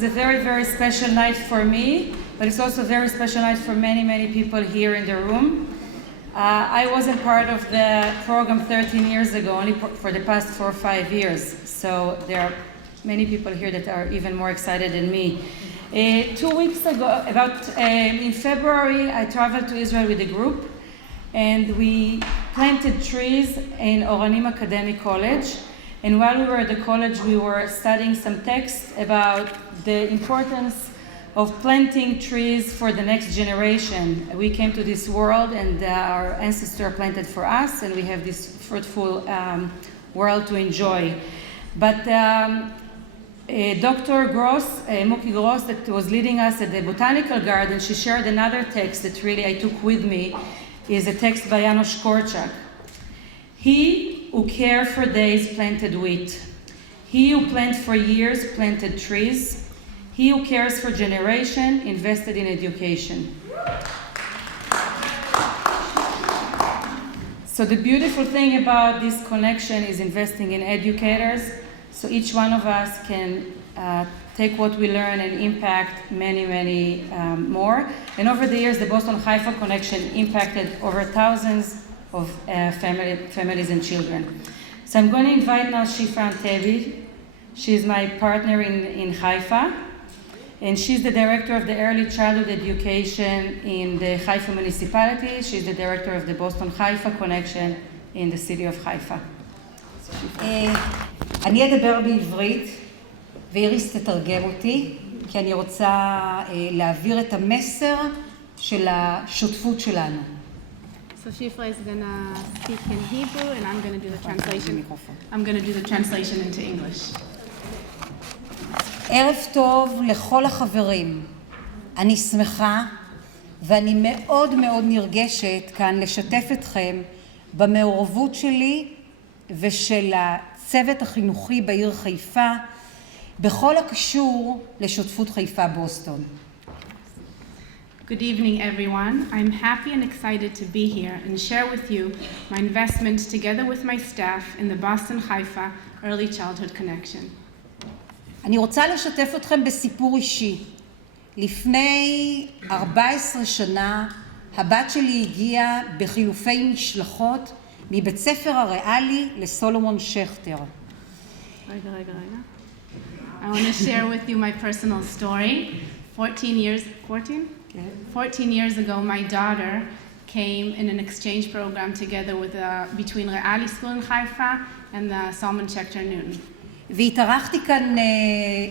is a very, very special night for me, but it's also a very special night for many, many people here in the room. I wasn't part of the program 13 years ago, only for the past 4 or 5 years. So there are many people here that are even more excited than me. 2 weeks ago, in February, I traveled to Israel with a group, and we planted trees in Oranim Academic College. And while we were at the college, we were studying some texts about the importance of planting trees for the next generation. We came to this world, and our ancestors planted for us, and we have this fruitful world to enjoy. But Dr. Gross, Muki Gross, that was leading us at the botanical garden, she shared another text that really I took with me, is a text by Janos Korczak. He who care for days planted wheat. He who plant for years planted trees. He who cares for generation invested in education. So the beautiful thing about this connection is investing in educators. So each one of us can take what we learn and impact many, many more. And over the years, the Boston-Haifa connection impacted over thousands of families and children. So I'm going to invite now Shifra Antebi. She's my partner in Haifa, and she's the director of the early childhood education in the Haifa municipality. She's the director of the Boston-Haifa connection in the city of Haifa. אני אדבר בעברית, ואיריס תתרגם אותי, כי אני רוצה להעביר את המסר של השותפות שלנו. So Shifra is going to speak in Hebrew, and I'm going to do the translation. I'm going to do the translation into English. ערב טוב לכל החברים. אני שמחה, ואני מאוד מאוד נרגשת כאן לשתף אתכם במעורבות שלי ושל הצוות החינוכי בעיר חיפה, בכל הקשור לשותפות חיפה בוסטון. Good evening, everyone. I'm happy and excited to be here and share with you my investment together with my staff in the Boston-Haifa Early Childhood Connection. אני רוצה לשתף אתכם בסיפור אישי. לפני 14 שנה, הבת שלי הגיעה בחילופי משלחות מבית ספר הריאלי לסולומון שכטר. רגע. I want to share with you my personal story. 14 years ago, my daughter came in an exchange program together with between Reali School in Haifa and the Solomon Schechter Newton.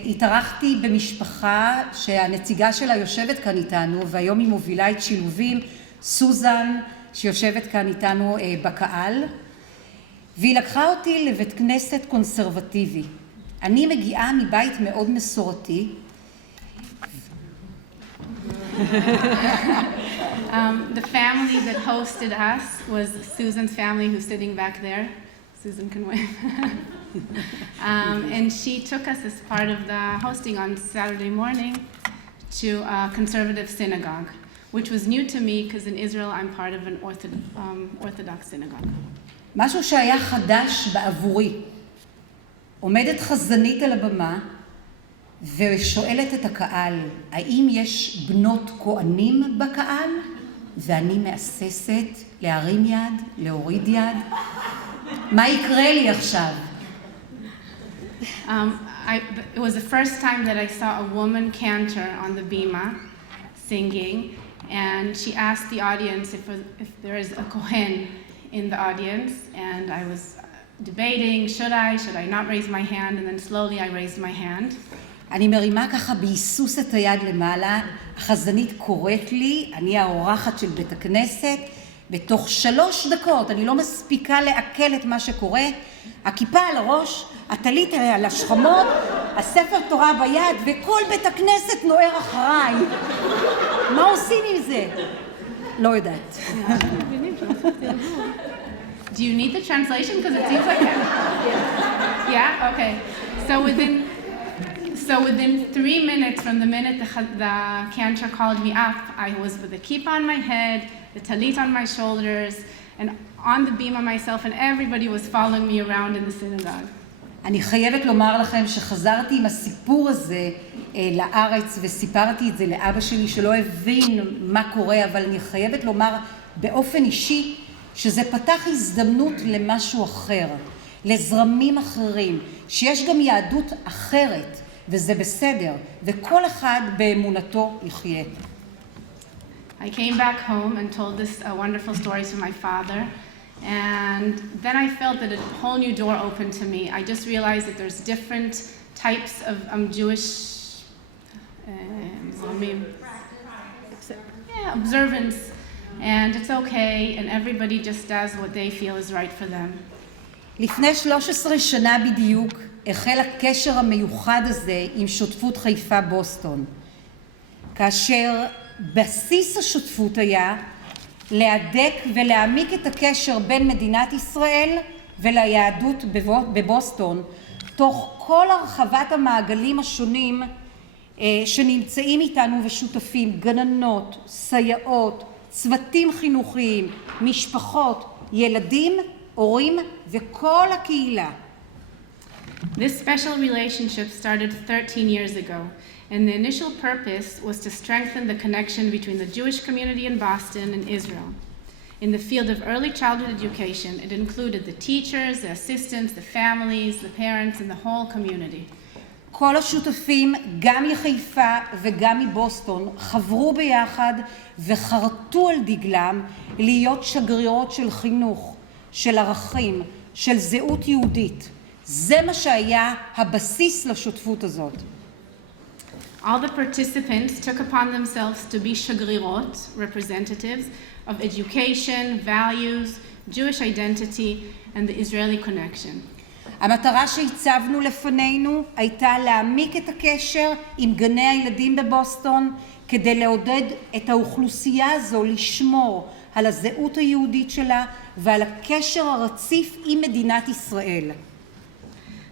והתארחתי במשפחה שהנציגה שלה יושבת כאן איתנו, והיום היא מובילה את שילובים, סוזן, שיושבת כאן איתנו בקהל, והיא לקחה אותי לבית כנסת קונסרבטיבי. אני מגיעה מבית מאוד מסורתי. The family that hosted us was Susan's family, who's sitting back there. Susan can wave. And she took us as part of the hosting on Saturday morning to a conservative synagogue, which was new to me because in Israel I'm part of an Orthodox synagogue. משהו שהיה חדש בעבורי. עומדת חזנית על הבמה ושואלת את הקהל, האם יש בנות כהנים בקהל? ואני מאססת להרים יד, להוריד יד. מה יקרה לי עכשיו? It was the first time that I saw a woman cantor on the bima singing, and she asked the audience if there is a kohen in the audience, and I was debating, should I not raise my hand, and then slowly I raised my hand. אני מרימה ככה בהיסוס את היד למעלה, החזנית קוראת לי, אני האורחת של בית הכנסת, בתוך 3 דקות, אני לא מספיקה לעכל את מה שקורה, הכיפה על הראש, הטלית על השכמות, הספר תורה ביד, וכל בית הכנסת נוער אחריי. מה עושים עם זה? לא יודעת. Do you need the translation? Because it seems like it. Yeah? Okay. So within 3 minutes from the minute the cantor called me up, I was with the kippah on my head, the talit on my shoulders, and on the bima myself, and everybody was following me around in the synagogue. אני חייבת לומר לכם שחזרתי עם הסיפור הזה לארץ וסיפרתי את זה לאבא שלי שלא הבין מה קורה, אבל אני חייבת לומר באופן אישי שזה פתח הזדמנות למשהו אחר, לזרמים אחרים, שיש גם יהדות אחרת וזה בסדר, וכל אחד באמונתו יחיה. I came back home and told this wonderful stories to my father, and then I felt that a whole new door opened to me. I just realized that there's different types of Jewish observance, and it's okay, and everybody just does what they feel is right for them. לפני 13 שנה בדיוק החל הקשר המיוחד הזה עם שותפות חיפה בוסטון, כאשר בסיס השותפות היה להדק ולהעמיק את הקשר בין מדינת ישראל וליהדות בבוסטון, תוך כל הרחבת המעגלים השונים שנמצאים איתנו ושותפים, גננות, סייעות, צוותים חינוכיים, משפחות, ילדים, הורים וכל הקהילה. This special relationship started 13 years ago, and the initial purpose was to strengthen the connection between the Jewish community in Boston and Israel. In the field of early childhood education, it included the teachers, the assistants, the families, the parents, and the whole community. כל השותפים, גם מחיפה וגם מבוסטון, חברו ביחד וחרטו על דגלם להיות שגרירות של חינוך, של ערכים, של זהות יהודית. זה מה שהיה הבסיס לשותפות הזאת. All the participants took upon themselves to be shagrirot, representatives of education, values, Jewish identity, and the Israeli connection. המטרה שהצבנו לפנינו הייתה להעמיק את הקשר עם גני הילדים בבוסטון, כדי לעודד את האוכלוסייה הזו לשמור על הזהות היהודית שלה ועל הקשר הרציף עם מדינת ישראל.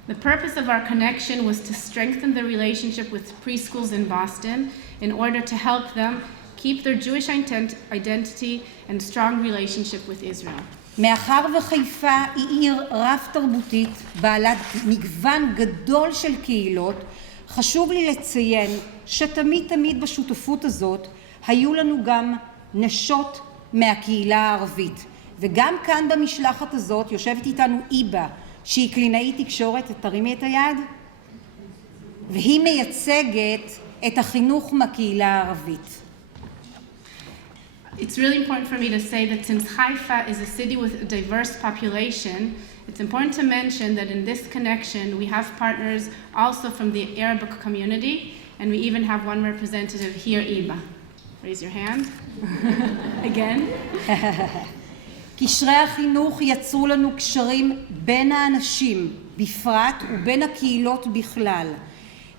The purpose of our connection was to strengthen the relationship with preschools in Boston in order to help them keep their Jewish identity and strong relationship with Israel. מאחר וחיפה היא עיר רב תרבותית, בעלת מגוון גדול של קהילות, חשוב לי לציין שתמיד בשותפות הזאת היו לנו גם נשות מהקהילה הערבית. וגם כאן במשלחת הזאת יושבת איתנו איבה, שהיא קלינאית תקשורת, תרימי את היד, והיא מייצגת את החינוך מהקהילה הערבית. It's really important for me to say that since Haifa is a city with a diverse population, it's important to mention that in this connection we have partners also from the Arabic community, and we even have one representative here, Iba. Raise your hand. Again. קשרי החינוך יצרו לנו קשרים בין האנשים בפרט ובין הקהילות בכלל,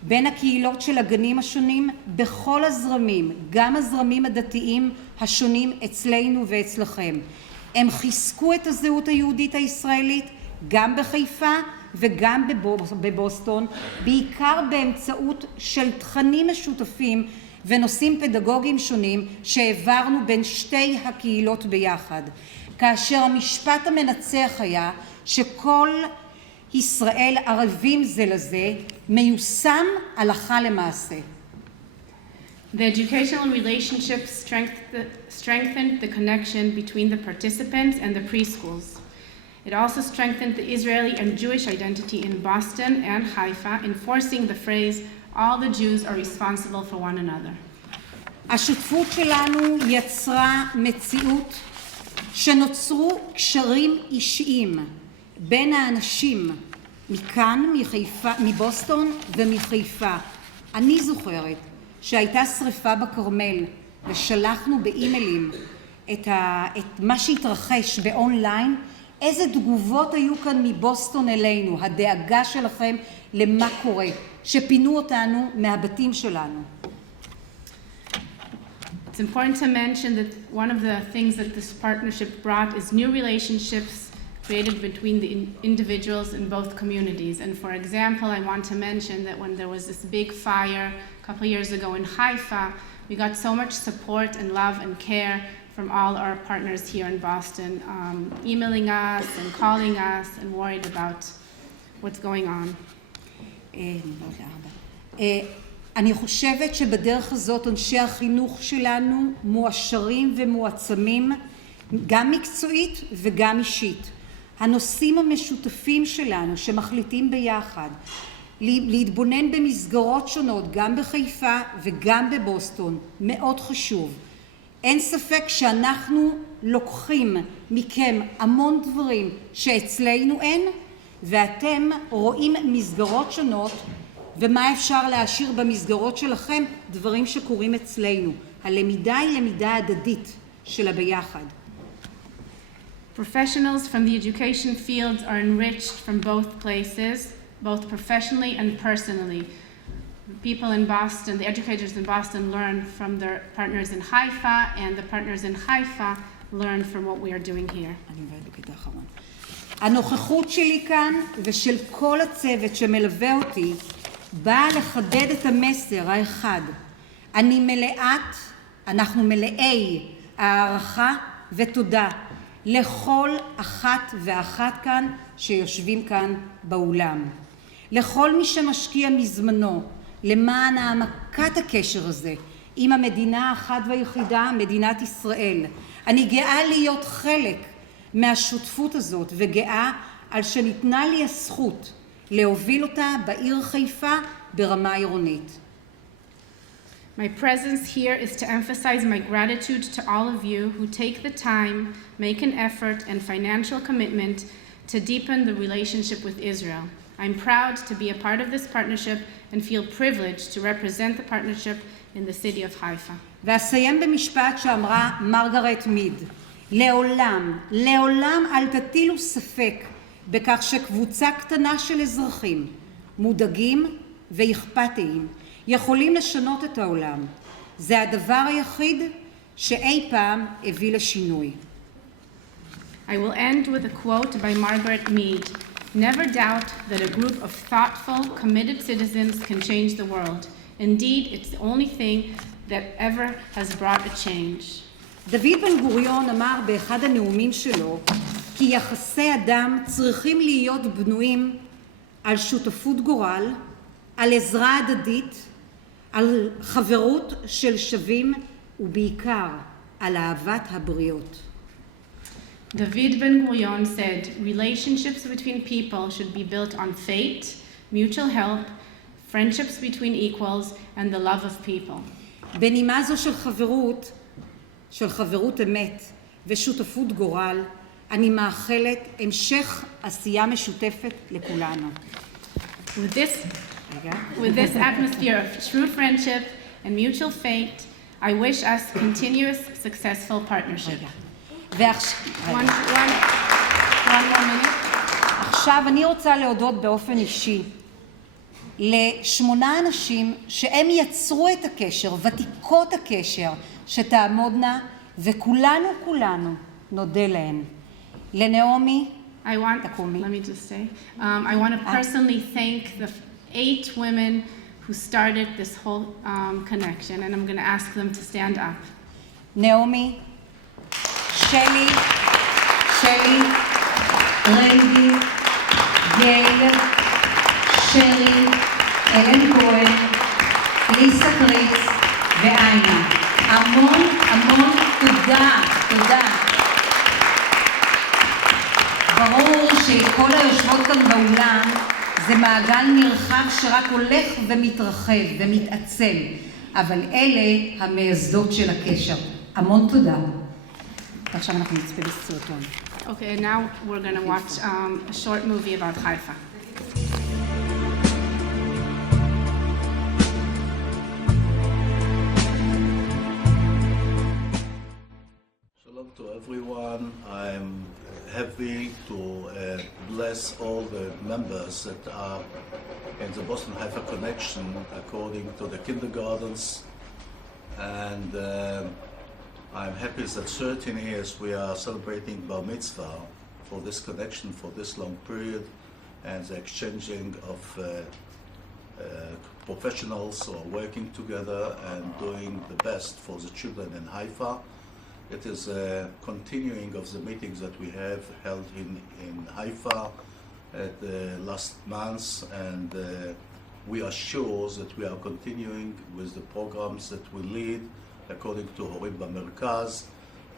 בין הקהילות של הגנים השונים בכל הזרמים, גם הזרמים הדתיים השונים אצלנו ואצלכם. הם חיזקו את הזהות היהודית הישראלית גם בחיפה וגם בבוסטון, בעיקר באמצעות של תכנים משותפים ונושאים פדגוגיים שונים שהעברנו בין שתי הקהילות ביחד. כאשר המשפט המנצח היה שכל ישראל ערבים זה לזה, מיושם הלכה למעשה. The educational relationship strengthened the connection between the participants and the preschools. It also strengthened the Israeli and Jewish identity in Boston and Haifa, enforcing the phrase, all the Jews are responsible for one another. השותפות שלנו יצרה מציאות שנוצרו קשרים אישיים בין האנשים מכאן, מחיפה, מבוסטון ומחיפה. אני זוכרת שהייתה שריפה בכרמל ושלחנו באימיילים את מה שהתרחש באונליין, איזה תגובות היו כאן מבוסטון אלינו, הדאגה שלכם למה קורה, שפינו אותנו מהבתים שלנו. It's important to mention that one of the things that this partnership brought is new relationships created between the individuals in both communities. And for example, I want to mention that when there was this big fire a couple of years ago in Haifa, we got so much support and love and care from all our partners here in Boston, emailing us and calling us and worried about what's going on. אני חושבת שבדרך הזאת אנשי החינוך שלנו מועשרים ומועצמים גם מקצועית וגם אישית. הנושאים המשותפים שלנו שמחליטים ביחד להתבונן במסגרות שונות גם בחיפה וגם בבוסטון מאוד חשוב. אין ספק שאנחנו לוקחים מכם המון דברים שאצלנו אין, ואתם רואים מסגרות שונות ומה אפשר להשאיר במסגרות שלכם, דברים שקורים אצלנו. הלמידה היא למידה הדדית של הביחד. Professionals from the education fields are enriched from both places, both professionally and personally. People in Boston, the educators in Boston learn from their partners in Haifa, and the partners in Haifa learn from what we are doing here. הנוכחות שלי כאן ושל כל הצוות שמלווה אותי באה לחדד את המסר האחד. אנחנו מלאי הערכה ותודה לכל אחת ואחת כאן שיושבים כאן באולם. לכל מי שמשקיע מזמנו למען העמקת הקשר הזה עם המדינה האחת והיחידה, מדינת ישראל. אני גאה להיות חלק מהשותפות הזאת וגאה על שניתנה לי הזכות להוביל אותה בעיר חיפה ברמה עירונית. My presence here is to emphasize my gratitude to all of you who take the time, make an effort and financial commitment to deepen the relationship with Israel. I'm proud to be a part of this partnership and feel privileged to represent the partnership in the city of Haifa. ואסיים במשפט שאמרה מרגרט מיד. לעולם אל תטילו ספק בכך שקבוצה קטנה של אזרחים, מודאגים ואכפתיים, יכולים לשנות את העולם. זה הדבר היחיד שאי פעם הביא לשינוי. I will end with a quote by Margaret Mead. Never doubt that a group of thoughtful, committed citizens can change the world. Indeed, it's the only thing that ever has brought a change. דוד בן גוריון אמר באחד הנאומים שלו כי יחסי אדם צריכים להיות בנויים על שותפות גורל, על עזרה הדדית, על חברות של שווים ובעיקר על אהבת הבריות. David Ben-Gurion said, relationships between people should be built on faith, mutual help, friendships between equals, and the love of people. בנימה זו של חברות אמת ושותפות גורל, אני מאחלת המשך עשייה משותפת לכולנו. With this atmosphere of true friendship and mutual faith, I wish us continuous successful partnership. One more minute. עכשיו אני רוצה להודות באופן אישי ל8 אנשים שהם יצרו את הקשר, ותיקות הקשר, שתעמודנה, וכולנו נודה להן. לנעמי, Let me just say, I want to personally thank the 8 women who started this whole connection, and I'm going to ask them to stand up. נעמי, שלי, רנדי, גייל, שרי, אלן כהן, ליסה קריץ ואיינה. המון תודה. ברור שכל היושבות כאן באולם זה מעגל נרחב שרק הולך ומתרחב ומתעצם, אבל אלה המייסדות של הקשר. המון תודה. ועכשיו אנחנו נצפה בסרטון. Okay, and now we're going to watch a short movie about Haifa. Shalom to everyone. I'm happy to bless all the members that are in the Boston Haifa Connection according to the kindergartens, and I'm happy that 13 years we are celebrating Bar Mitzvah for this connection for this long period, and the exchanging of professionals who are working together and doing the best for the children in Haifa. It is a continuing of the meetings that we have held in Haifa at the last months, and we are sure that we are continuing with the programs that we lead according to Horim B'Merkaz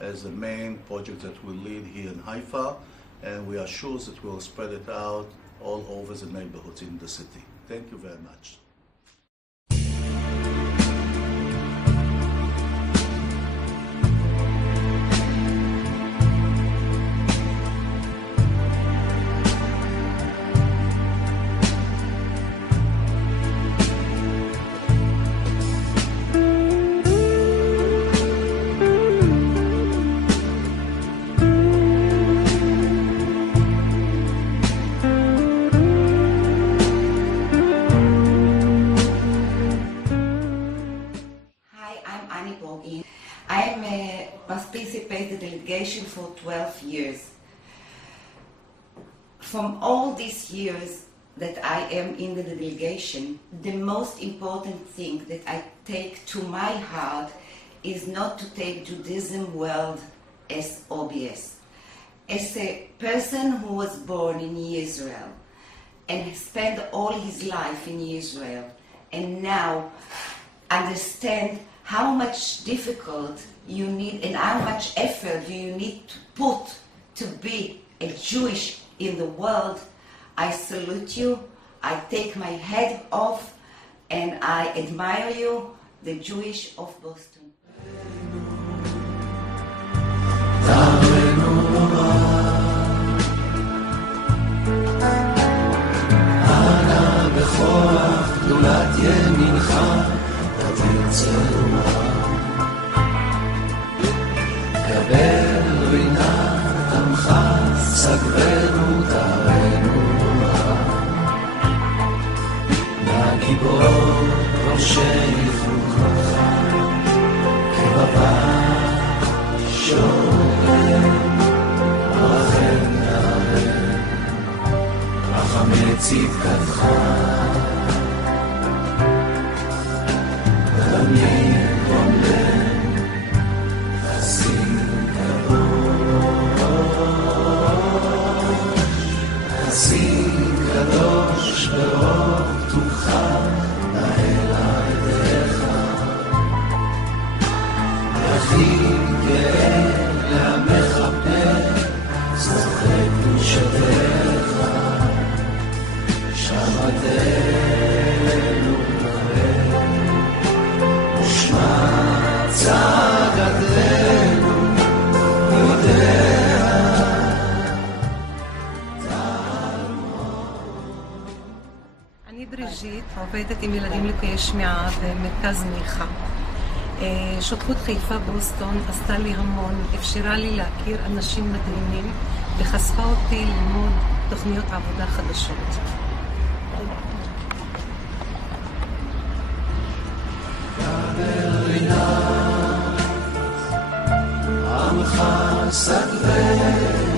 as the main project that we lead here in Haifa, and we are sure that we will spread it out all over the neighborhoods in the city. Thank you very much. I am participated delegation for 12 years. From all these years that I am in the delegation, the most important thing that I take to my heart is not to take Judaism world as obvious. As a person who was born in Israel and spent all his life in Israel and now understand how much difficult you need and how much effort do you need to put to be a Jewish in the world, I salute you, I take my head off, and I admire you, the Jewish of Boston. קבל רינה עמך, סגרנו תרנו מהגיבור ראשי חוכמך, כבבה שואל רחם נערם, רחמי צדקתך רמי רומם חסין קדוש ברוב טובך נאה לעדיך יחיד גאה למחפר זוכר קדושתך שמתנו נראה ושמע צעקתנו יודע אני בריז'יט, עובדת עם ילדים לקויי שמיעה במרכז מיכה. שותפות חיפה בוסטון עשתה לי המון, אפשרה לי להכיר אנשים מדהימים וחשפה אותי ללמוד תוכניות עבודה חדשות. עמך סגרנו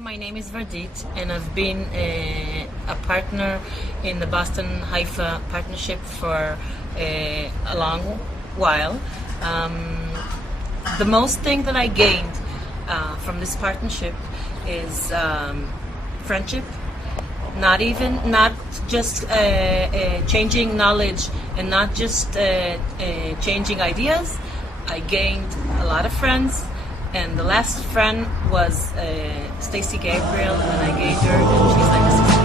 My name is Verdit, and I've been a partner in the Boston-Haifa partnership for a long while. The most thing that I gained from this partnership is friendship, not just changing knowledge and not just changing ideas. I gained a lot of friends, and the last friend was Stacy Gabriel, and I gained her, and she's like a sister.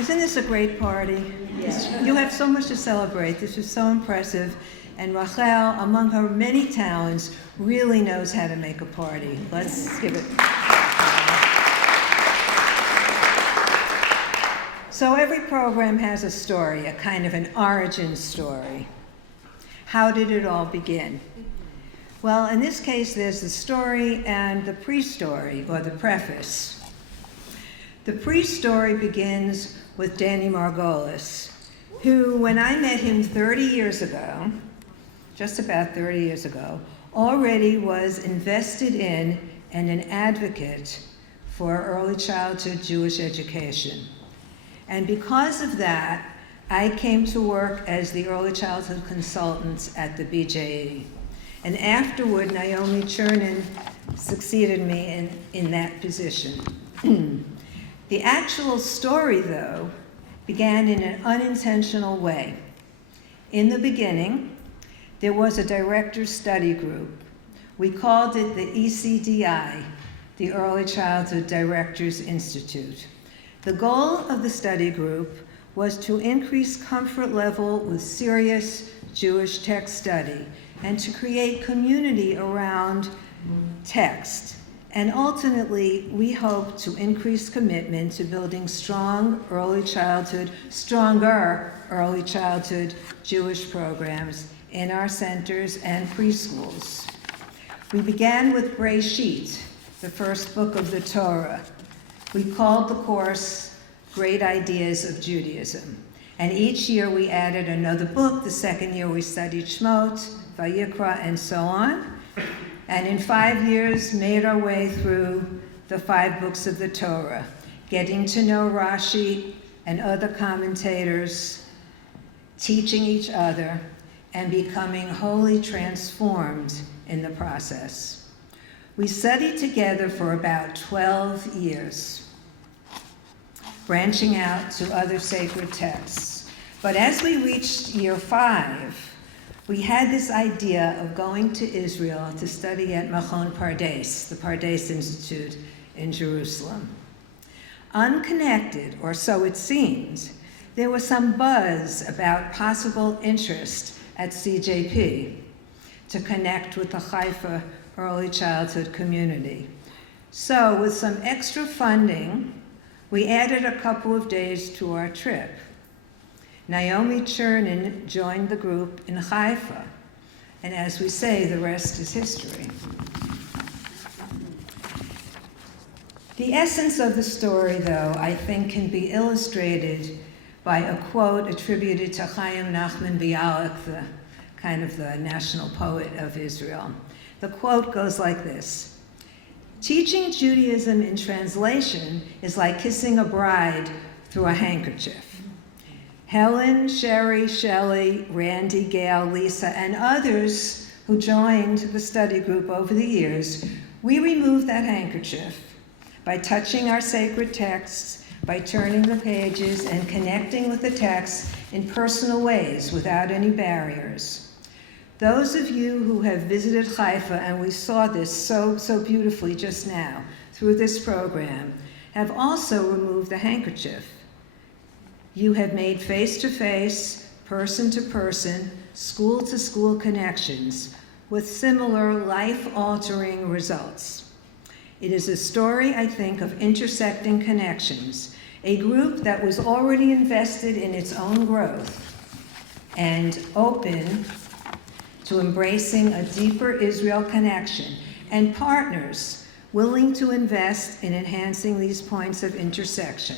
Isn't this a great party? Yes. You have so much to celebrate. This was so impressive. And Rachel, among her many talents, really knows how to make a party. Let's give it. So every program has a story, a kind of an origin story. How did it all begin? Well, in this case, there's the story and the pre-story, or the preface. The pre-story begins with Danny Margolis, who, when I met him 30 years ago, just about 30 years ago, already was invested in and an advocate for early childhood Jewish education. And because of that, I came to work as the early childhood consultant at the BJE. And afterward, Naomi Chernin succeeded me in that position. The actual story, though, began in an unintentional way. In the beginning, there was a director's study group. We called it the ECDI, the Early Childhood Directors Institute. The goal of the study group was to increase comfort level with serious Jewish text study and to create community around text. And ultimately, we hope to increase commitment to building stronger early childhood Jewish programs in our centers and preschools. We began with Breshit, the first book of the Torah. We called the course Great Ideas of Judaism. And each year we added another book. The second year we studied Shmot, Vayikra, and so on. And in 5 years, made our way through the 5 books of the Torah, getting to know Rashi and other commentators, teaching each other, and becoming wholly transformed in the process. We studied together for about 12 years, branching out to other sacred texts. But as we reached year 5, we had this idea of going to Israel to study at Machon Pardes, the Pardes Institute in Jerusalem. Unconnected, or so it seemed, there was some buzz about possible interest at CJP to connect with the Haifa early childhood community. So with some extra funding, we added a couple of days to our trip. Naomi Chernin joined the group in Haifa, and as we say, the rest is history. The essence of the story, though, I think can be illustrated by a quote attributed to Chaim Nachman Bialik, the national poet of Israel. The quote goes like this: "Teaching Judaism in translation is like kissing a bride through a handkerchief. Helen, Sherry, Shelley, Randy, Gail, Lisa, and others who joined the study group over the years, we removed that handkerchief by touching our sacred texts, by turning the pages and connecting with the text in personal ways without any barriers. Those of you who have visited Haifa, and we saw this so beautifully just now through this program, have also removed the handkerchief. You have made face-to-face, person-to-person, school-to-school connections with similar life-altering results. It is a story, I think, of intersecting connections, a group that was already invested in its own growth and open to embracing a deeper Israel connection, and partners willing to invest in enhancing these points of intersection.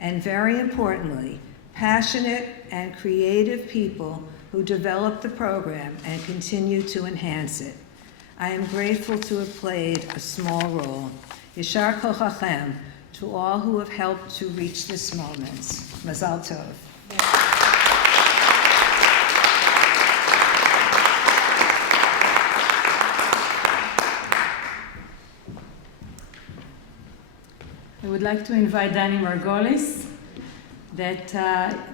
And very importantly, passionate and creative people who developed the program and continue to enhance it. I am grateful to have played a small role. Yishar kochachem to all who have helped to reach this moment. Mazal tov. I would like to invite Danny Margolis, that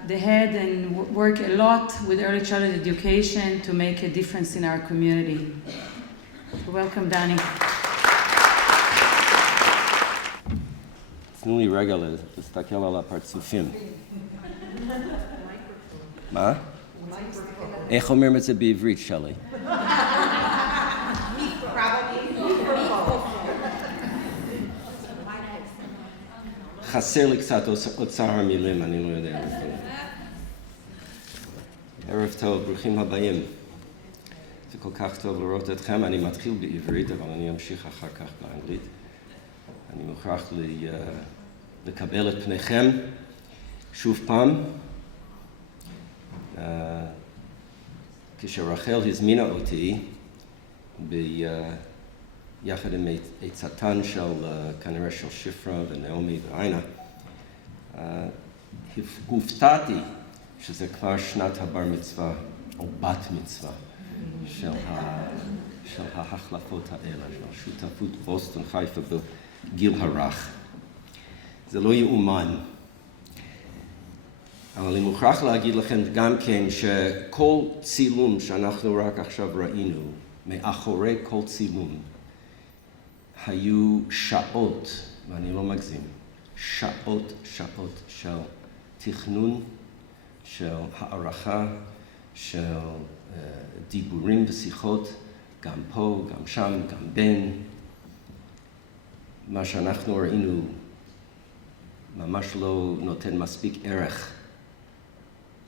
they had and work a lot with early childhood education to make a difference in our community. So welcome, Danny. תנו לי רגע להסתכל על הפרצופים. מה? איך אומרים את זה בעברית, שלי? חסר לי קצת אוצר המילים, אני לא יודע. ערב טוב, ברוכים הבאים. זה כל כך טוב לראות אתכם. אני מתחיל בעברית, אבל אני אמשיך אחר כך באנגלית. אני מוכרח לקבל את פניכם שוב פעם. כשרחל הזמינה אותי, יחד עם עצתן של כנראה של שפרה ונעמי ועינה, הופתעתי שזה כבר שנת הבר מצווה או בת מצווה של ההחלפות האלה, של שותפות בוסטון חיפה בגיל הרך. זה לא יאומן. אבל אני מוכרח להגיד לכם גם כן שכל צילום שאנחנו רק עכשיו ראינו, מאחורי כל צילום, היו שעות, ואני לא מגזים, שעות של תכנון, של הערכה, של דיבורים ושיחות, גם פה, גם שם, גם בין. מה שאנחנו ראינו ממש לא נותן מספיק ערך,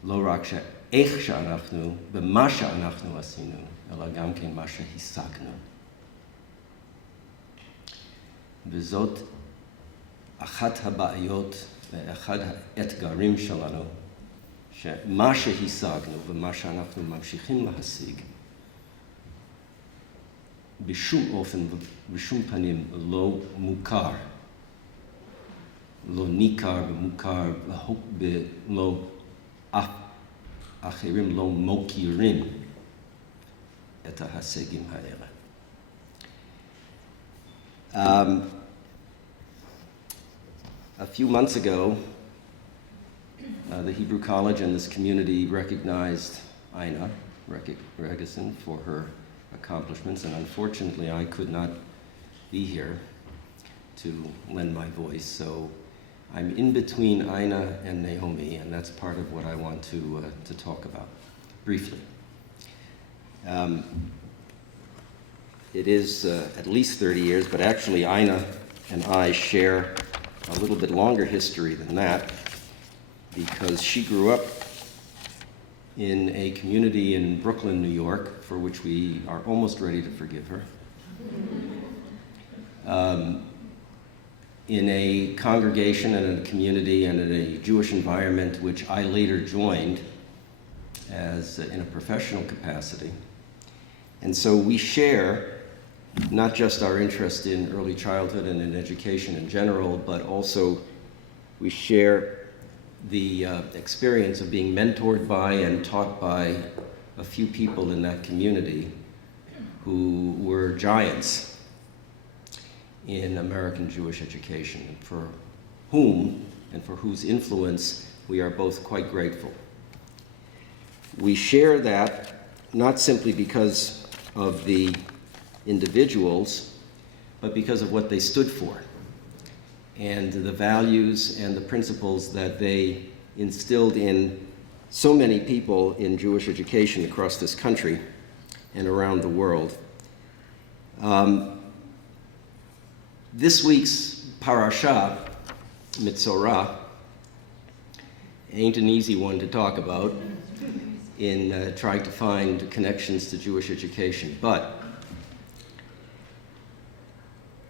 לא רק איך שאנחנו, במה שאנחנו עשינו, אלא גם כן מה שהשגנו. וזאת אחת הבעיות ואחד האתגרים שלנו, שמה שהשגנו ומה שאנחנו ממשיכים להשיג, בשום אופן ובשום פנים לא מוכר, לא ניכר ומוכר, לא אחרים לא מוכירים את ההישגים האלה. A few months ago, the Hebrew College and this community recognized Ina Regeson for her accomplishments, and unfortunately I could not be here to lend my voice, so I'm in between Ina and Naomi, and that's part of what I want to talk about briefly. It is at least 30 years, but actually Ina and I share a little bit longer history than that, because she grew up in a community in Brooklyn, New York, for which we are almost ready to forgive her. In a congregation and a community and in a Jewish environment which I later joined as in a professional capacity. And so we share not just our interest in early childhood and in education in general, but also we share the experience of being mentored by and taught by a few people in that community who were giants in American Jewish education, and for whom and for whose influence we are both quite grateful. We share that not simply because of the individuals, but because of what they stood for and the values and the principles that they instilled in so many people in Jewish education across this country and around the world. This week's parasha, Mitzorah, ain't an easy one to talk about in trying to find connections to Jewish education, but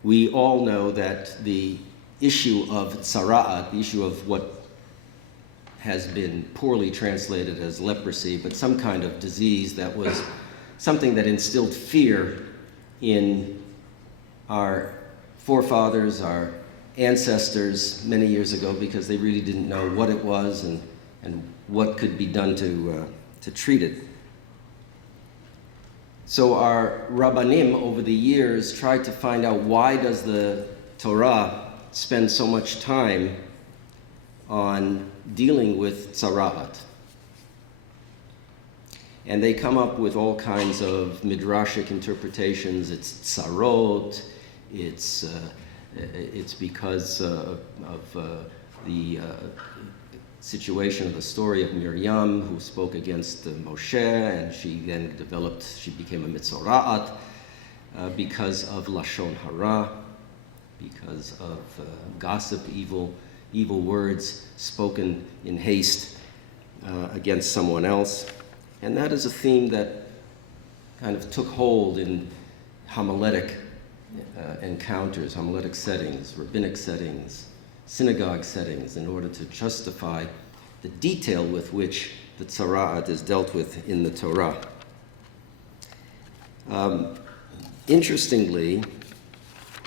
we all know that the issue of tzara'at, the issue of what has been poorly translated as leprosy, but some kind of disease that was something that instilled fear in our forefathers, our ancestors many years ago, because they really didn't know what it was and what could be done to treat it. So our Rabbanim over the years tried to find out, why does the Torah spend so much time on dealing with tzara'at? And they come up with all kinds of midrashic interpretations. It's tzarot, it's because of the situation of the story of Miriam, who spoke against Moshe, and she then she became a mitzora'at because of lashon hara, because of gossip, evil words spoken in haste against someone else. And that is a theme that kind of took hold in homiletic encounters, homiletic settings, rabbinic settings, synagogue settings, in order to justify the detail with which the tzara'at is dealt with in the Torah. Interestingly,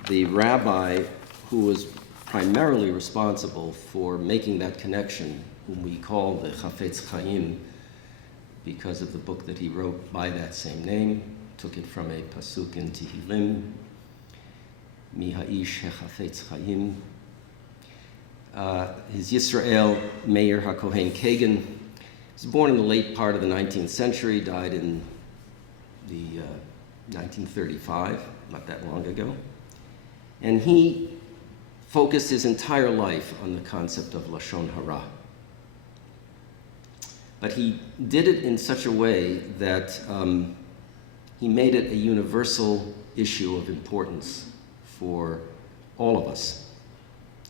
the rabbi who was primarily responsible for making that connection, whom we call the Chafetz Chaim, because of the book that he wrote by that same name, took it from a pasuk in Tehillim, Mi ha'ish hechafetz chaim. His Yisrael Meir HaKohen Kagan was born in the late part of the 19th century, died in the 1935, not that long ago. And he focused his entire life on the concept of lashon hara. But he did it in such a way that he made it a universal issue of importance for all of us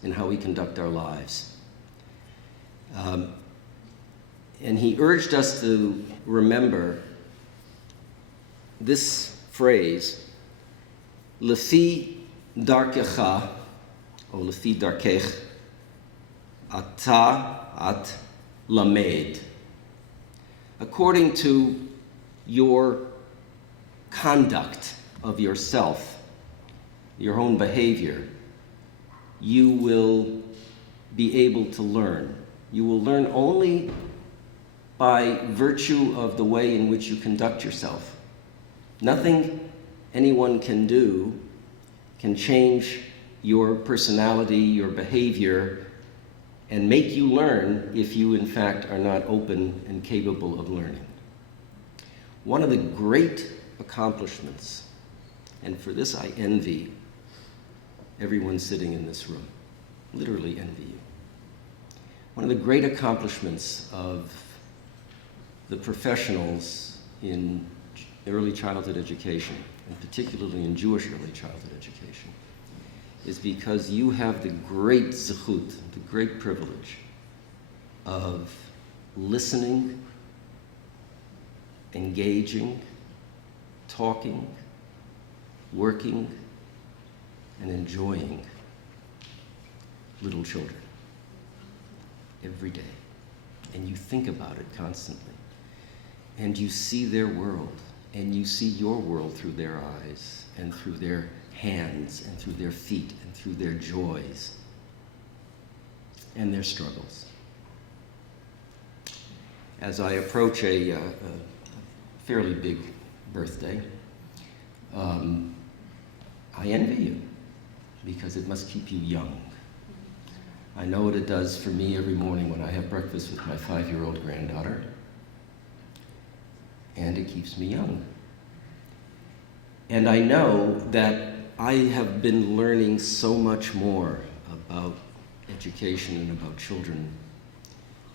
in how we conduct our lives. And he urged us to remember this phrase, Lefi darkecha, or Lefi darkech, ata at lamed. According to your conduct of yourself, your own behavior, you will be able to learn. You will learn only by virtue of the way in which you conduct yourself. Nothing anyone can do can change your personality, your behavior, and make you learn if you, in fact, are not open and capable of learning. One of the great accomplishments, and for this I envy everyone sitting in this room, literally envy you. One of the great accomplishments of the professionals in early childhood education, and particularly in Jewish early childhood education, is because you have the great zechut, the great privilege of listening, engaging, talking, working, and enjoying little children every day. And you think about it constantly. And you see their world, and you see your world through their eyes, and through their hands, and through their feet, and through their joys, and their struggles. as I approach a fairly big birthday, I envy you, because it must keep you young. I know what it does for me every morning when I have breakfast with my 5-year-old granddaughter, and it keeps me young. And I know that I have been learning so much more about education and about children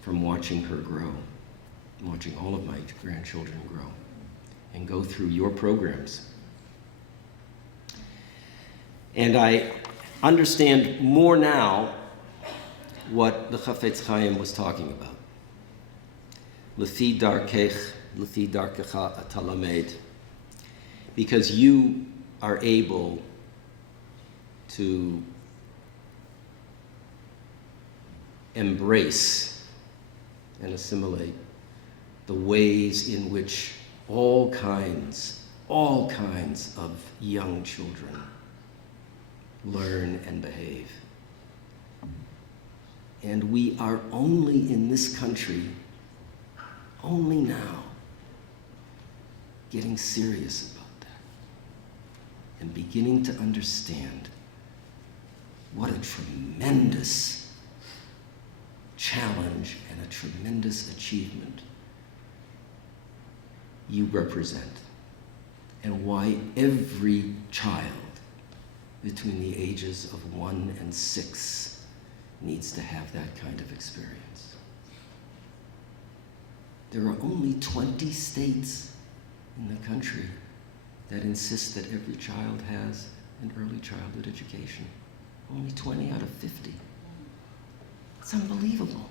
from watching her grow, watching all of my grandchildren grow and go through your programs. And I understand more now what the Chafetz Chaim was talking about. Lefi darkech, lefi darkecha ata lamed. Because you are able to embrace and assimilate the ways in which all kinds of young children learn and behave. And we are only in this country, only now, getting serious about that and beginning to understand what a tremendous challenge and a tremendous achievement you represent, and why every child between the ages of 1 and 6 needs to have that kind of experience. There are only 20 states in the country that insist that every child has an early childhood education. Only 20 out of 50. It's unbelievable.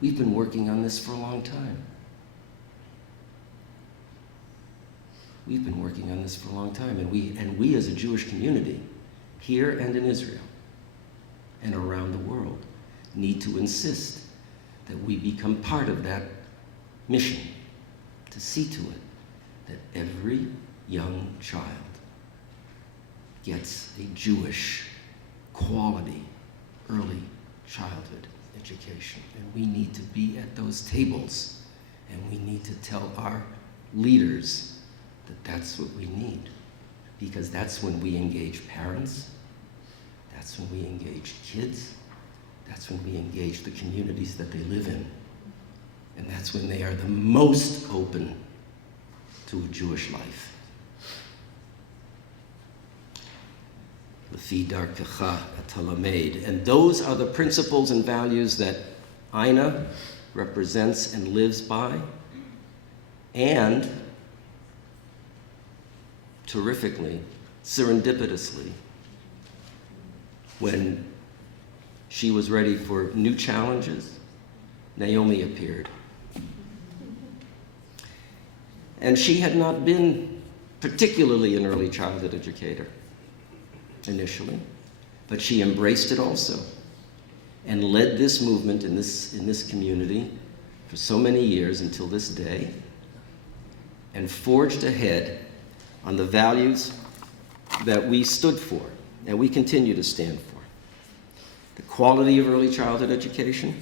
We've been working on this for a long time. We've been working on this for a long time, and we as a Jewish community, here and in Israel, and around the world, need to insist that we become part of that mission, to see to it that every young child gets a Jewish quality early childhood education. And we need to be at those tables, and we need to tell our leaders that that's what we need, because that's when we engage parents, that's when we engage kids, that's when we engage the communities that they live in, and that's when they are the most open to a Jewish life. Lefi darkecha ata lamed. And those are the principles and values that Aina represents and lives by, and terrifically, serendipitously, when she was ready for new challenges, Naomi appeared. And she had not been particularly an early childhood educator initially, but she embraced it also and led this movement in this community for so many years until this day, and forged ahead on the values that we stood for and we continue to stand for. The quality of early childhood education,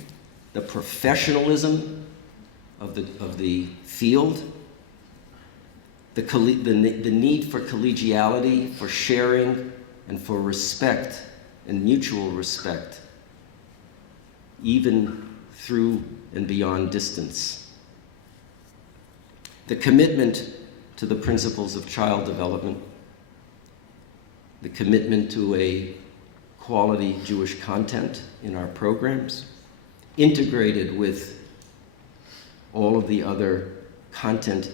the professionalism of the field, the need for collegiality, for sharing, and for respect and mutual respect, even through and beyond distance. The commitment to the principles of child development, the commitment to a quality Jewish content in our programs, integrated with all of the other content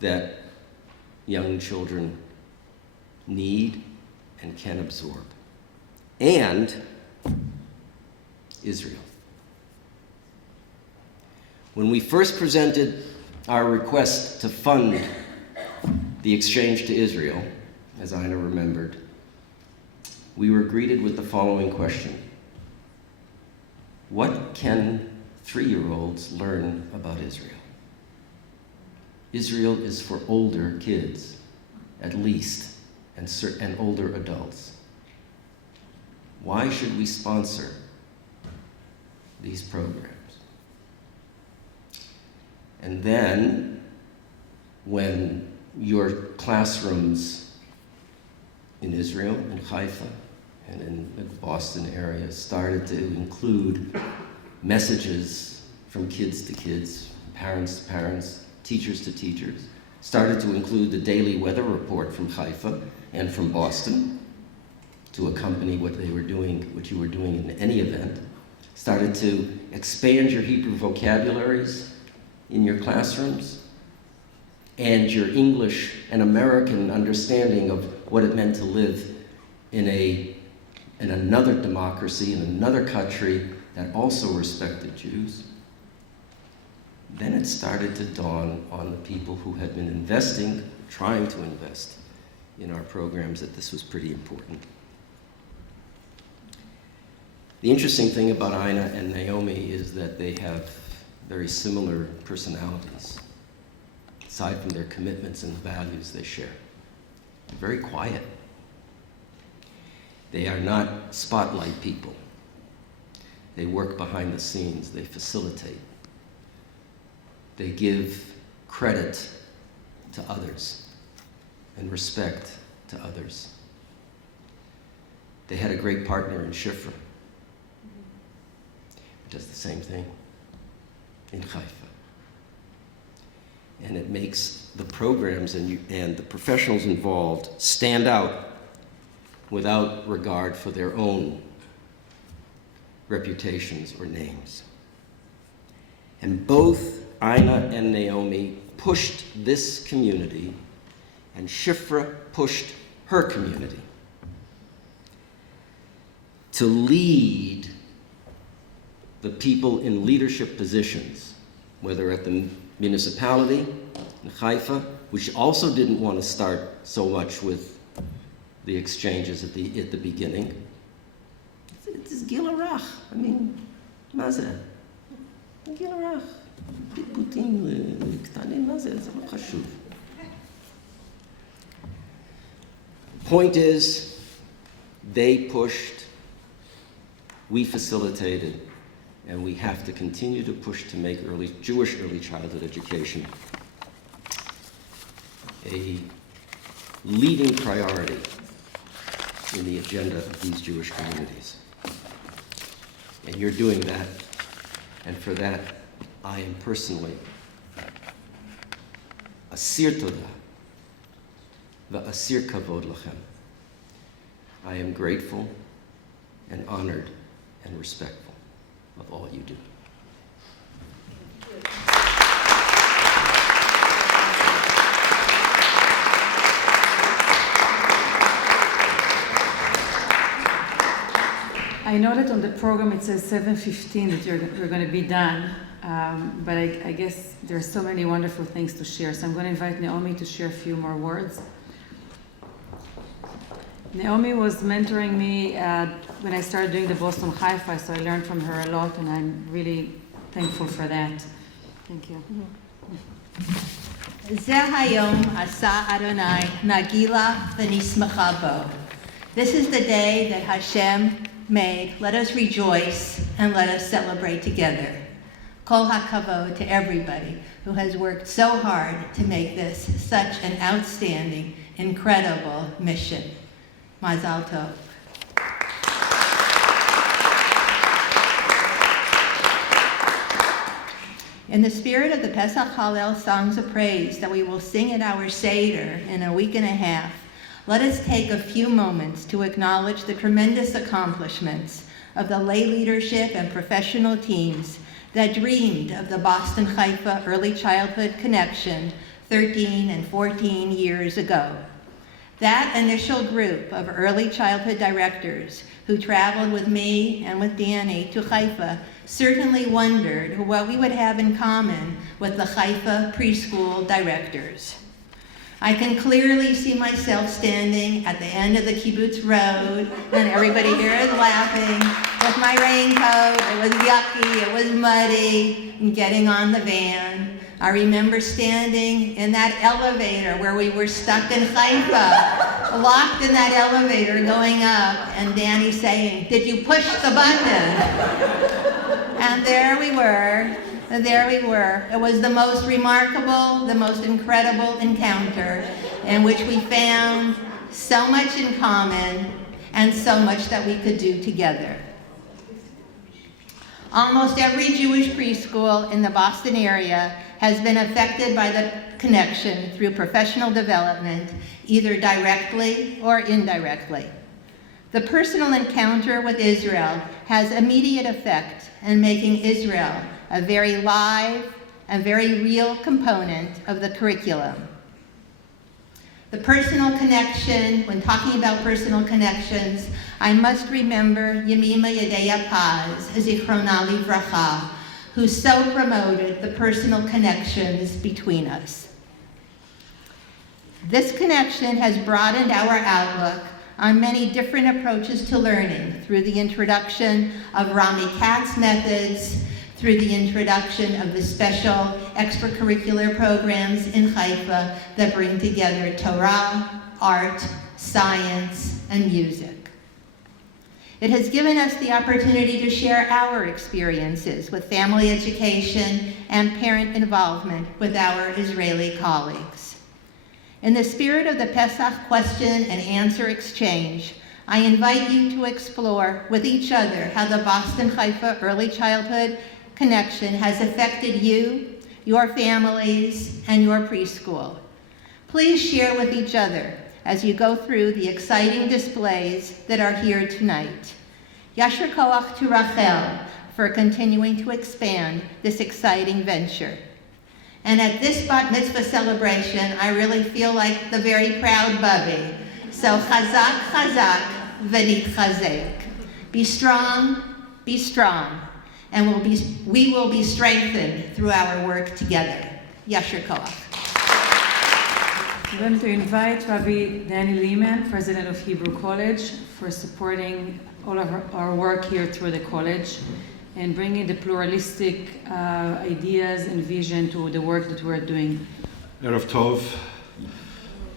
that young children need and can absorb. And Israel. When we first presented our request to fund the exchange to Israel, as Ina remembered, we were greeted with the following question: what can 3-year-olds learn about Israel? Israel is for older kids, at least, and older adults. Why should we sponsor these programs. And then, when your classrooms in Israel, in Haifa, and in the Boston area started to include messages from kids to kids, parents to parents, teachers to teachers, started to include the daily weather report from Haifa and from Boston to accompany what they were doing, what you were doing in any event, started to expand your Hebrew vocabularies in your classrooms, and your English and American understanding of what it meant to live in another democracy, in another country that also respected Jews. Then it started to dawn on the people who had been investing, trying to invest in our programs, that this was pretty important. The interesting thing about Ina and Naomi is that they have very similar personalities, aside from their commitments and the values they share. They're very quiet. They are not spotlight people. They work behind the scenes. They facilitate. They give credit to others and respect to others. They had a great partner in Shifra, who does the same thing in Haifa. And it makes the programs and the professionals involved stand out without regard for their own reputations or names. And both Ina and Naomi pushed this community, and Shifra pushed her community to lead the people in leadership positions, whether at the municipality in Haifa, which also didn't want to start so much with the exchanges at the beginning. It's Gil Arach. I mean, מה זה? גיל הרך. פטפוטים קטנים, מה זה? זה לא חשוב. Point is, they pushed, we facilitated, and we have to continue to push to make Jewish early childhood education a leading priority in the agenda of these Jewish communities. And you're doing that, and for that, I am personally asir toda va'asir kavod lachem. I am grateful and honored and respectful of all you do. I know that on the program it says 7:15 that you're going to be done, but I guess there are so many wonderful things to share. So I'm going to invite Naomi to share a few more words. Naomi was mentoring me when I started doing the Boston Hi-Fi, so I learned from her a lot, and I'm really thankful for that. Thank you. זה היום עשה אדוני נגילה ונשמחה בו. This is the day that Hashem made. Let us rejoice and let us celebrate together. Kol hakavod to everybody who has worked so hard to make this such an outstanding, incredible mission. Mazal tov. In the spirit of the Pesach Hallel songs of praise that we will sing at our Seder in a week and a half, let us take a few moments to acknowledge the tremendous accomplishments of the lay leadership and professional teams that dreamed of the Boston Haifa Early Childhood Connection 13 and 14 years ago. That initial group of early childhood directors who traveled with me and with Danny to Haifa certainly wondered what we would have in common with the Haifa preschool directors. I can clearly see myself standing at the end of the kibbutz road, and everybody here is laughing with my raincoat. It was yucky, it was muddy, and getting on the van. I remember standing in that elevator where we were stuck in Haifa, locked in that elevator going up, and Danny saying, "Did you push the button?" And there we were. It was the most remarkable, the most incredible encounter in which we found so much in common and so much that we could do together. Almost every Jewish preschool in the Boston area has been affected by the connection through professional development, either directly or indirectly. The personal encounter with Israel has immediate effect in making Israel a very live and very real component of the curriculum. The personal connection, when talking about personal connections, I must remember Yemima Yedeya Paz, Zichrona Livracha, who so promoted the personal connections between us. This connection has broadened our outlook on many different approaches to learning through the introduction of Rami Katz methods, through the introduction of the special extracurricular programs in Haifa that bring together Torah, art, science, and music. It has given us the opportunity to share our experiences with family education and parent involvement with our Israeli colleagues. In the spirit of the Pesach question and answer exchange, I invite you to explore with each other how the Boston-Haifa early childhood connection has affected you, your families, and your preschool. Please share with each other as you go through the exciting displays that are here tonight. Yasher Koach to Rachel for continuing to expand this exciting venture. And at this bat mitzvah celebration, I really feel like the very proud Bubby. So chazak, chazak, v'nitchazek. Be strong, and we will be strengthened through our work together. Yasher Koach. I'm going to invite Rabbi Danny Lehman, president of Hebrew College, for supporting all of our work here through the college and bringing the pluralistic ideas and vision to the work that we're doing. ערב טוב,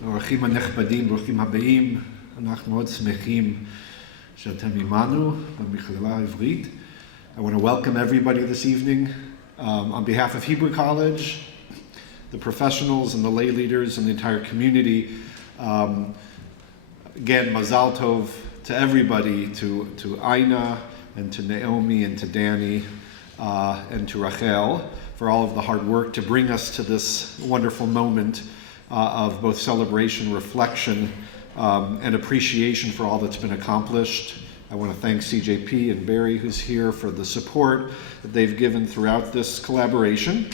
האורחים הנכבדים, ברוכים הבאים. אנחנו מאוד שמחים שאתם עמנו במכללה העברית. I want to welcome everybody this evening on behalf of Hebrew College, the professionals and the lay leaders and the entire community. Again, Mazal Tov to everybody, to Aina and to Naomi and to Danny and to Rachel for all of the hard work to bring us to this wonderful moment of both celebration, reflection, and appreciation for all that's been accomplished. I want to thank CJP and Barry, who's here, for the support that they've given throughout this collaboration.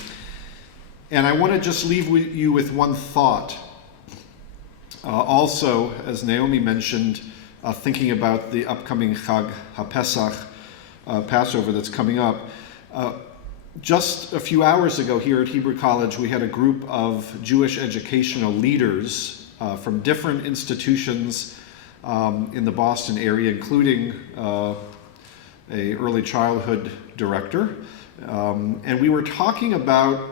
And I want to just leave you with one thought. Also, as Naomi mentioned, thinking about the upcoming Chag HaPesach, Passover that's coming up. Just a few hours ago here at Hebrew College, we had a group of Jewish educational leaders from different institutions in the Boston area, including a early childhood director. And we were talking about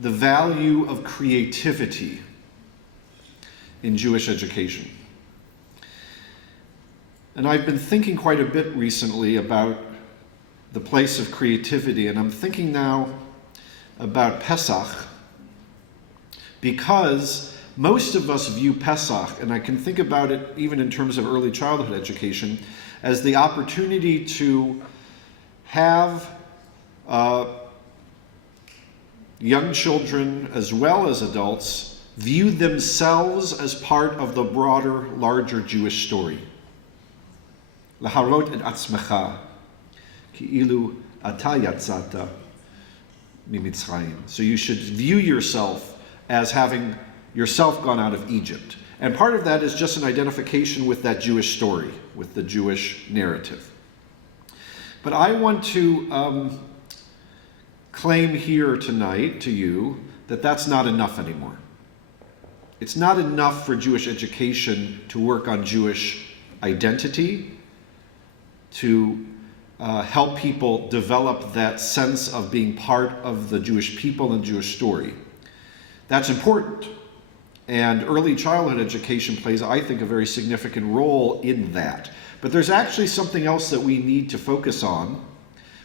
the value of creativity in Jewish education. And I've been thinking quite a bit recently about the place of creativity, and I'm thinking now about Pesach, because most of us view Pesach, and I can think about it even in terms of early childhood education, as the opportunity to have young children as well as adults view themselves as part of the broader, larger Jewish story. Laharot et atzmecha, ki'ilu ata yatzata mimitzrayim. So you should view yourself as having yourself gone out of Egypt. And part of that is just an identification with that Jewish story, with the Jewish narrative. But I want to claim here tonight to you that that's not enough anymore. It's not enough for Jewish education to work on Jewish identity, to help people develop that sense of being part of the Jewish people and Jewish story. That's important. And early childhood education plays, I think, a very significant role in that. But there's actually something else that we need to focus on,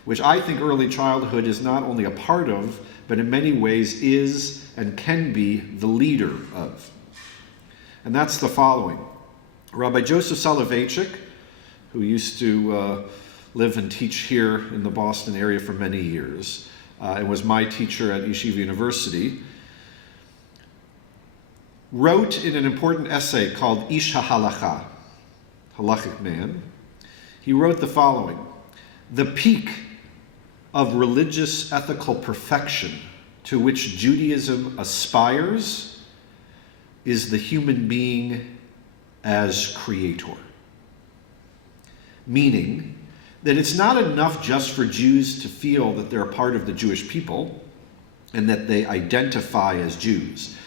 which I think early childhood is not only a part of, but in many ways is and can be the leader of. And that's the following. Rabbi Joseph Soloveitchik, who used to live and teach here in the Boston area for many years, and was my teacher at Yeshiva University, wrote in an important essay called Ish HaHalacha, halachic man. He wrote the following: the peak of religious ethical perfection to which Judaism aspires is the human being as creator. Meaning that it's not enough just for Jews to feel that they're a part of the Jewish people and that they identify as Jews,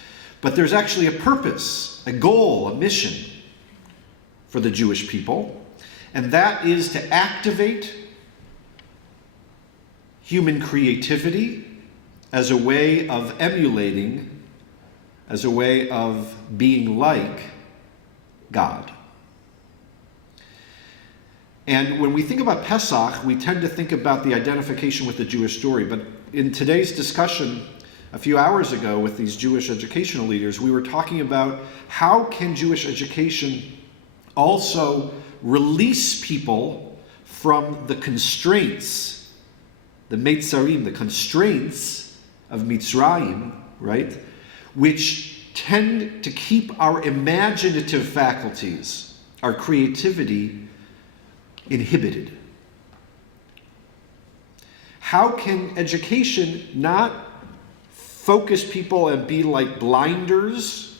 but there's actually a purpose, a goal, a mission for the Jewish people, and that is to activate human creativity as a way of emulating, as a way of being like God. And when we think about Pesach, we tend to think about the identification with the Jewish story. But in today's discussion, a few hours ago with these Jewish educational leaders, we were talking about how can Jewish education also release people from the constraints, the Meitzarim, the constraints of Mitzrayim, right, which tend to keep our imaginative faculties, our creativity, inhibited. How can education not focus people and be like blinders,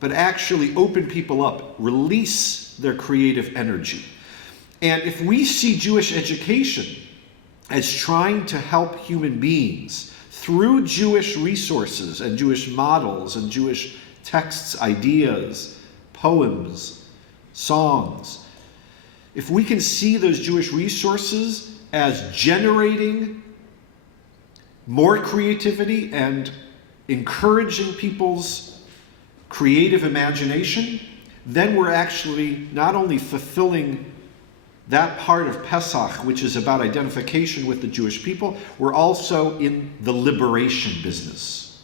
but actually open people up, release their creative energy? And if we see Jewish education as trying to help human beings through Jewish resources and Jewish models and Jewish texts, ideas, poems, songs, if we can see those Jewish resources as generating more creativity and encouraging people's creative imagination, then we're actually not only fulfilling that part of Pesach, which is about identification with the Jewish people, we're also in the liberation business.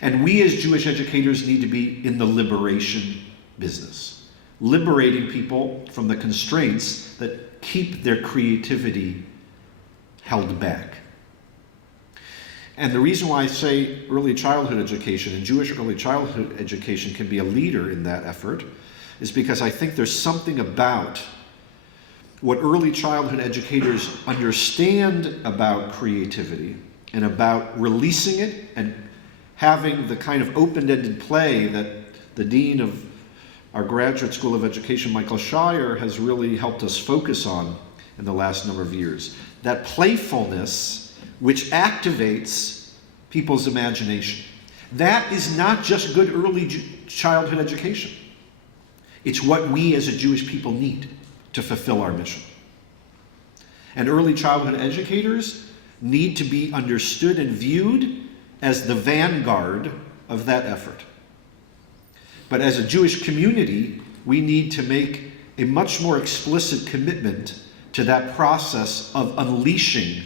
And we as Jewish educators need to be in the liberation business, liberating people from the constraints that keep their creativity held back. And the reason why I say early childhood education and Jewish early childhood education can be a leader in that effort is because I think there's something about what early childhood educators understand about creativity and about releasing it and having the kind of open-ended play that the dean of our Graduate School of Education, Michael Shire, has really helped us focus on in the last number of years. That playfulness which activates people's imagination. That is not just good early childhood education. It's what we as a Jewish people need to fulfill our mission. And early childhood educators need to be understood and viewed as the vanguard of that effort. But as a Jewish community, we need to make a much more explicit commitment to that process of unleashing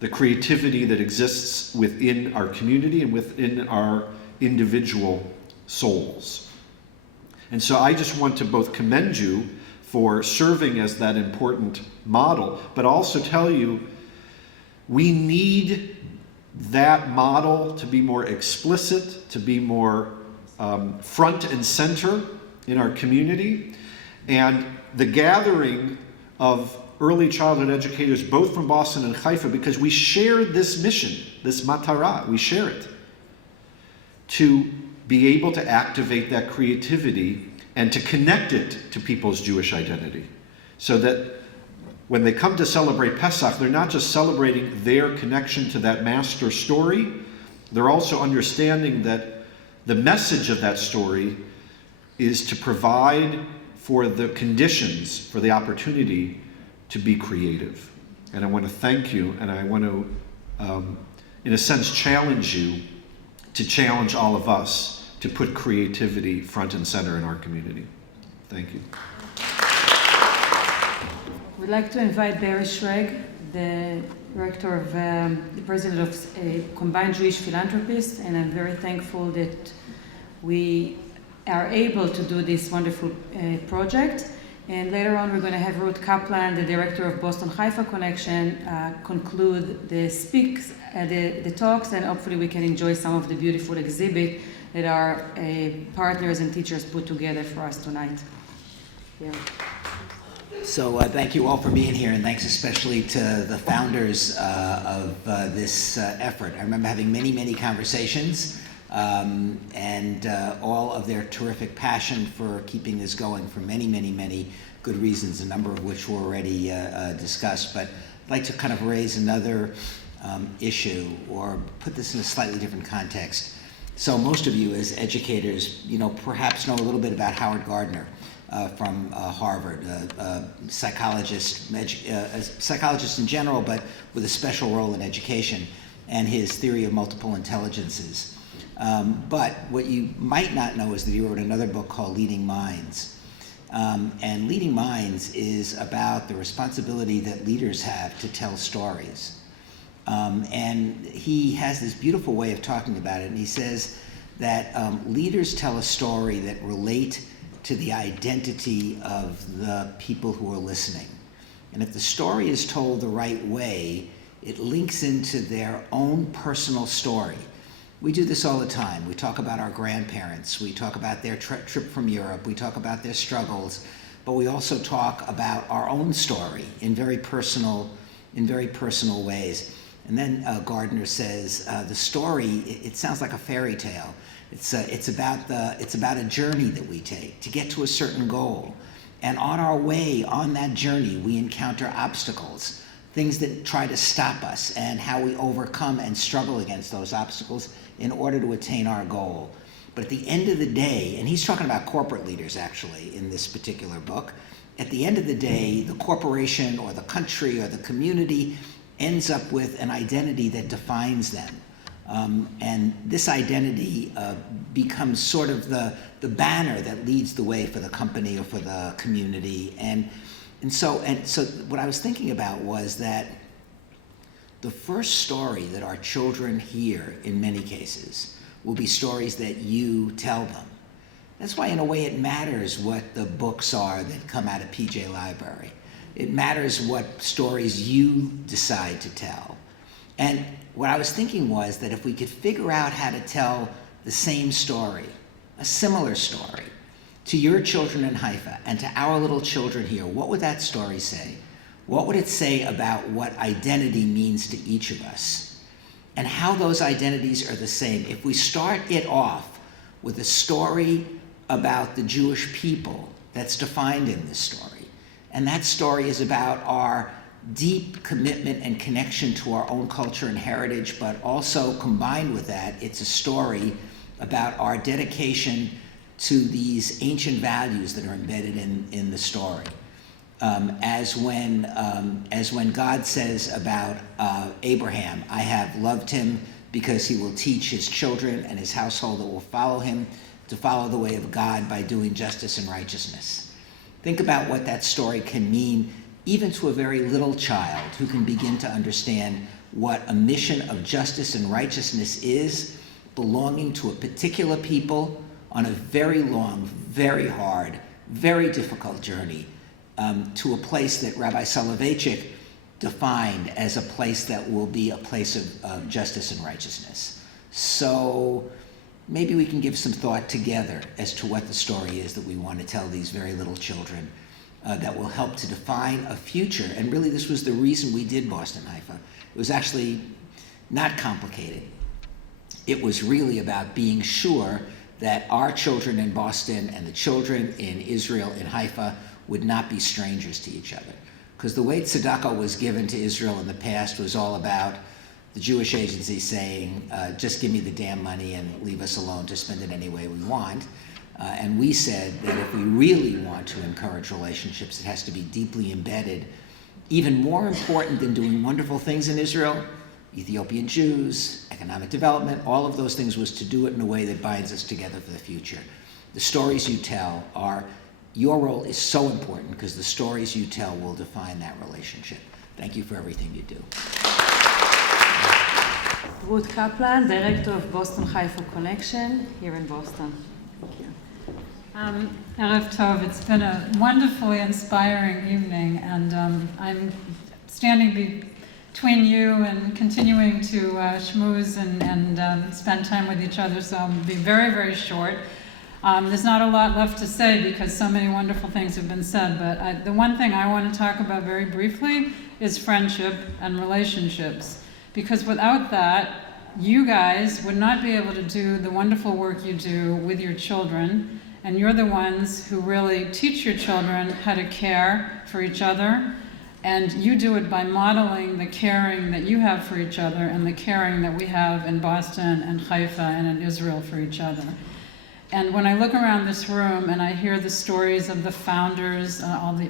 the creativity that exists within our community and within our individual souls. And so I just want to both commend you for serving as that important model, but also tell you we need that model to be more explicit, to be more front and center in our community. And the gathering of early childhood educators, both from Boston and Haifa, because we share this mission, this matara, we share it, to be able to activate that creativity and to connect it to people's Jewish identity. So that when they come to celebrate Pesach, they're not just celebrating their connection to that master story, they're also understanding that the message of that story is to provide for the conditions, for the opportunity to be creative. And I want to thank you, and I want to, in a sense, challenge you to challenge all of us to put creativity front and center in our community. Thank you. would like to invite Barry Schrag, the director of, the president of Combined Jewish Philanthropists, and I'm very thankful that we are able to do this wonderful project. And later on, we're going to have Ruth Kaplan, the director of Boston Haifa Connection, conclude the talks, and hopefully we can enjoy some of the beautiful exhibit that our partners and teachers put together for us tonight. Yeah. So thank you all for being here, and thanks especially to the founders of this effort. I remember having many, many conversations, and all of their terrific passion for keeping this going for many, many, many good reasons, a number of which were already discussed. But I'd like to kind of raise another issue, or put this in a slightly different context. So most of you as educators, perhaps know a little bit about Howard Gardner from Harvard, a psychologist in general, but with a special role in education, and his theory of multiple intelligences. But what you might not know is that he wrote another book called Leading Minds. And Leading Minds is about the responsibility that leaders have to tell stories. And he has this beautiful way of talking about it, and he says that leaders tell a story that relate to the identity of the people who are listening. And if the story is told the right way, it links into their own personal story. We do this all the time. We talk about our grandparents. We talk about their trip from Europe. We talk about their struggles. But we also talk about our own story in very personal ways. And then Gardner says the story, it sounds like a fairy tale. It's about a journey that we take to get to a certain goal. And on our way, on that journey, we encounter obstacles, things that try to stop us, and how we overcome and struggle against those obstacles in order to attain our goal. But at the end of the day, and he's talking about corporate leaders actually in this particular book, at the end of the day, the corporation or the country or the community ends up with an identity that defines them. And this identity becomes sort of the banner that leads the way for the company or for the community. And so what I was thinking about was that the first story that our children hear, in many cases, will be stories that you tell them. That's why, in a way, it matters what the books are that come out of PJ Library. It matters what stories you decide to tell. And what I was thinking was that if we could figure out how to tell the same story, a similar story, to your children in Haifa and to our little children here, what would that story say? What would it say about what identity means to each of us? And how those identities are the same. If we start it off with a story about the Jewish people that's defined in this story, and that story is about our deep commitment and connection to our own culture and heritage, but also combined with that, it's a story about our dedication to these ancient values that are embedded in the story. As when God says about Abraham, I have loved him because he will teach his children and his household that will follow him to follow the way of God by doing justice and righteousness. Think about what that story can mean even to a very little child who can begin to understand what a mission of justice and righteousness is, belonging to a particular people on a very long, very hard, very difficult journey to a place that Rabbi Soloveitchik defined as a place that will be a place of justice and righteousness. So maybe we can give some thought together as to what the story is that we want to tell these very little children that will help to define a future. And really, this was the reason we did Boston Haifa. It was actually not complicated. It was really about being sure that our children in Boston and the children in Israel, in Haifa, would not be strangers to each other. Because the way tzedakah was given to Israel in the past was all about the Jewish agency saying, just give me the damn money and leave us alone to spend it any way we want. And we said that if we really want to encourage relationships, it has to be deeply embedded. Even more important than doing wonderful things in Israel, Ethiopian Jews, economic development, all of those things was to do it in a way that binds us together for the future. The stories you tell are your role is so important because the stories you tell will define that relationship. Thank you for everything you do. Ruth Kaplan, Director of Boston Haifa Connection here in Boston. Thank you. Erev Tov, it's been a wonderfully inspiring evening, and I'm standing between you and continuing to schmooze and spend time with each other, so I'll be very, very short. There's not a lot left to say because so many wonderful things have been said, but the one thing I want to talk about very briefly is friendship and relationships, because without that, you guys would not be able to do the wonderful work you do with your children, and you're the ones who really teach your children how to care for each other, and you do it by modeling the caring that you have for each other and the caring that we have in Boston and Haifa and in Israel for each other. And when I look around this room and I hear the stories of the founders,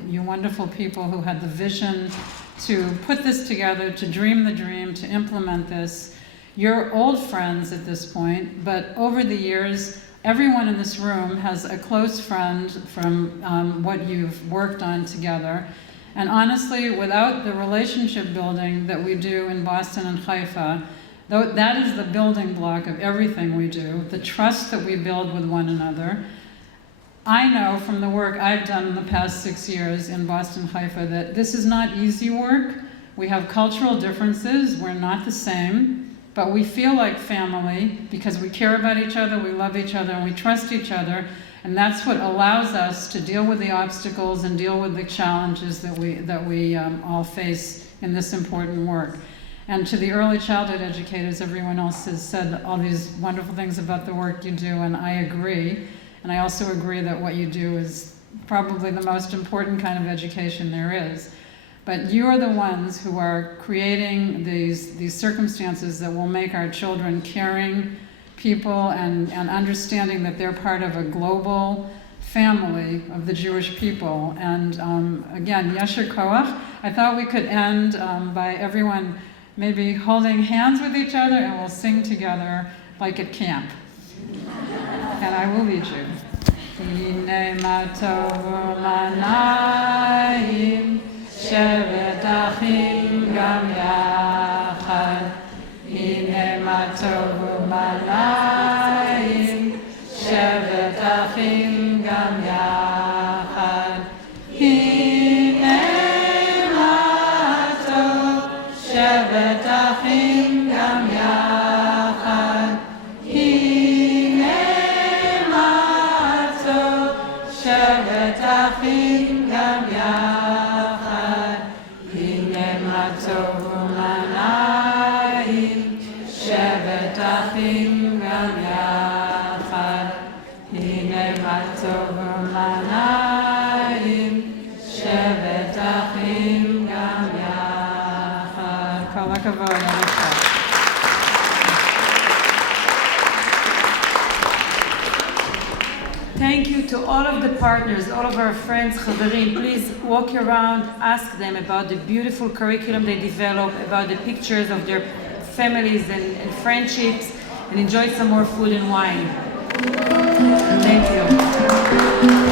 you wonderful people who had the vision to put this together, to dream the dream, to implement this, you're old friends at this point, but over the years, everyone in this room has a close friend from what you've worked on together. And honestly, without the relationship building that we do in Boston and Haifa, that is the building block of everything we do, the trust that we build with one another. I know from the work I've done in the past 6 years in Boston, Haifa, that this is not easy work. We have cultural differences, we're not the same, but we feel like family because we care about each other, we love each other, and we trust each other, and that's what allows us to deal with the obstacles and deal with the challenges that we all face in this important work. And to the early childhood educators, everyone else has said all these wonderful things about the work you do, and I agree. And I also agree that what you do is probably the most important kind of education there is. But you are the ones who are creating these circumstances that will make our children caring people and understanding that they're part of a global family of the Jewish people. And again, Yasher Koach. I thought we could end by everyone maybe holding hands with each other, and we'll sing together like at camp. And I will lead you. Hine ma tovu manayim, shevet achim gam yachad. Hine ma tovu manayim, shevet achim gam yachad. Hine ma tov, shevet achim gam yachad. Shevet achim gam yachad, hine ma tovu manayim. Shevet achim gam yachad, hine ma tovu manayim. Shevet achim gam yachad. Kol hakavod, Erev Tov. Thank you to all of the partners, all of our friends, Chaverim. Please walk around, ask them about the beautiful curriculum they develop, about the pictures of their families and friendships, and enjoy some more food and wine. Thank you.